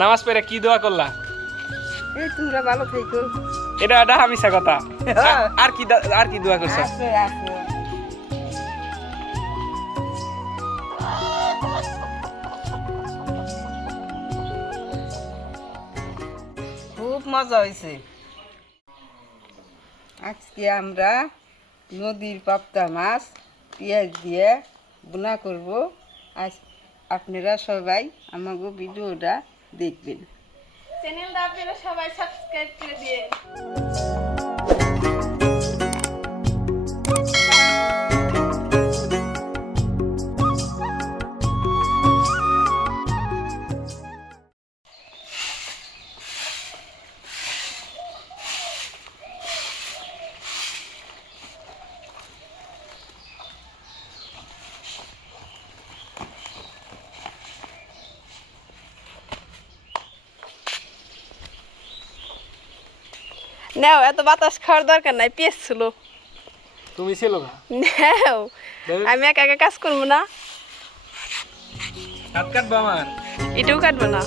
নামাজ পড়ে কি দোয়া করলা? এই তোমরা ভালো থাকো। এটা হামিসা কথা। আর কি দোয়া করছো? খুব মজা হয়েছে। আজকে আমরা নদীর পাবদা মাছ পেঁয়াজ দিয়ে বোনা করব। আজ আপনারা সবাই আমাকে ভিডিওটা দেখবেন। চ্যানেলটা আপনারা সবাই সাবস্ক্রাইব করে দিয়ে। নাও, এত বাতাস খাওয়ার দরকার নাই, পেঁয়াজ ছিল। তুমি ছিল না? নাও, আমি একা একা কাজ করবো না। হাত কাটবো আমার? এটাও কাটবো না।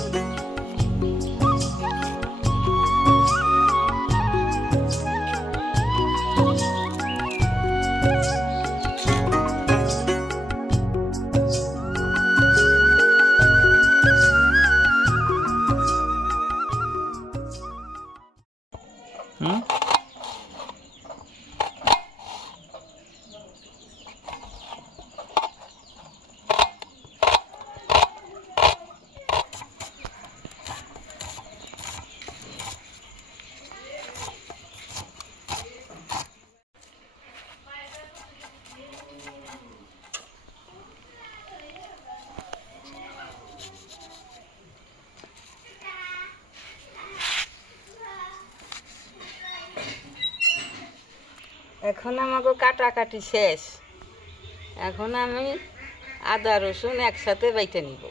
এখন আমাকে কাটাকাটি শেষ। এখন আমি আদা রসুন একসাথে বাইটে নিব।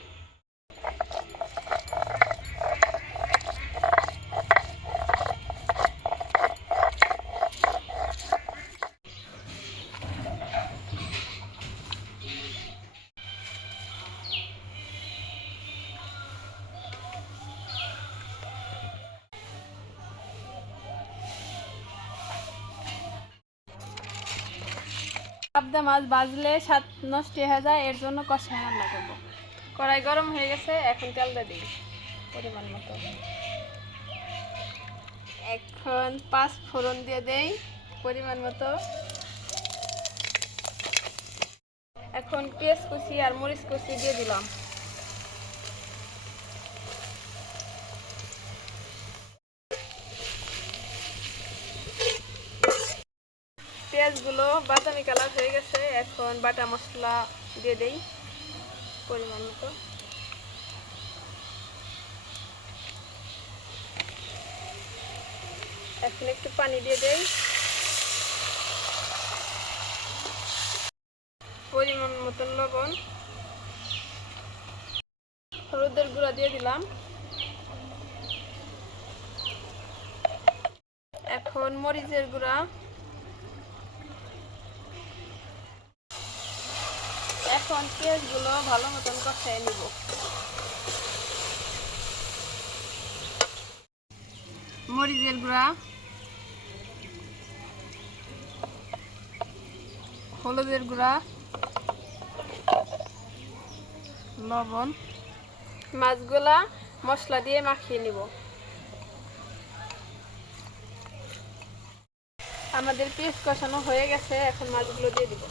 পাবদা মাছ ভাজলে স্বাদ নষ্ট হয়ে যায়, এর জন্য কষা রান্না করবো। কড়াই গরম হয়ে গেছে, এখন তেলটা দিই পরিমাণ মতো। এখন 5 ফোড়ন দিয়ে দেই পরিমাণ মতো। এখন পেঁয়াজ কুচি আর মরিচ কুচি দিয়ে দিলাম। পেঁয়াজগুলো বাদামি কালার হয়ে গেছে, এখন বাটা মশলা দিয়ে দেই পরিমাণ মতো। এখন একটু পানি দিয়ে দেই, পরিমাণ মতন লবণ, হলুদের গুঁড়া দিয়ে দিলাম। এখন মরিচের গুঁড়া, এখন পেঁয়াজগুলো ভালো মতন কষাই নিব। মরিচের গুঁড়া, হলুদের গুঁড়া, লবণ, মাছগুলা মশলা দিয়ে মাখিয়ে নিব। আমাদের পেঁয়াজ কষানো হয়ে গেছে, এখন মাছগুলো দিয়ে দিব।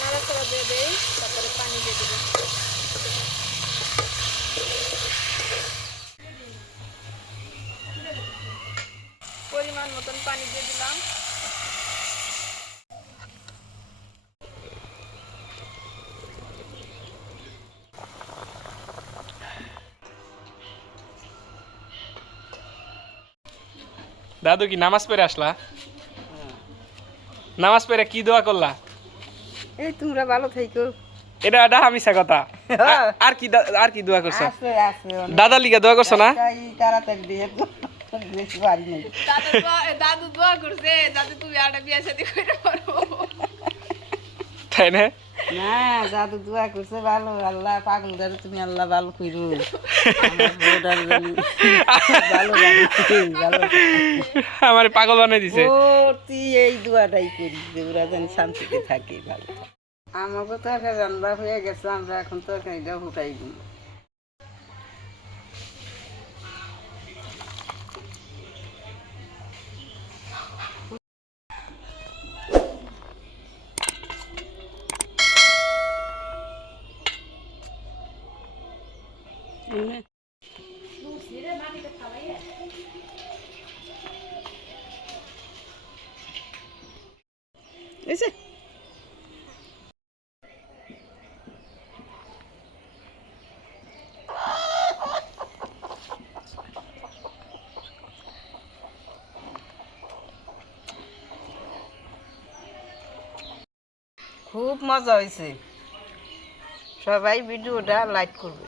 নাড়াচাড়া দিয়ে দেই, তারপরে পানি দিয়ে দেব। পরিমাণ মতন পানি দিয়ে দিলাম। দাদু কি নামাজ পড়ে আসলা? নামাজ পড়ে কি দোয়া করলা? এই তোমরা ভালো থাকো। এটা হামিসা কথা। আর কি দোয়া করছো? আছে আছে দাদা লিগা দোয়া করছো না? তাড়াতাড়ি দিয়ে বেশি পারি নাই। দাদু দোয়া করছে যাতে তুমি আরেকটা বিয়ে শাদী করে পারো। তাই না? না জাদু দোয়া করছে ভালো, আল্লাহ পাগল ধরে তুমি আল্লাহ ভালো কইরো, আমার বউটার জানি ভালো লাগে, ভালো আমার পাগল বানাই দিছে। প্রতি এই দোয়াটাই করি যে ওরা জানি শান্তিতে থাকে, ভালো থাকে। আমাকে তো একটা রান্না হয়ে গেছে, আমরা এখন তো এটা ফুটাই দিই। এসে খুব মজা হয়েছে, সবাই ভিডিওটা লাইক করবে।